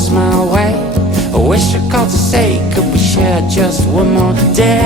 lost my way. I wish I called to say, could we share just one more day?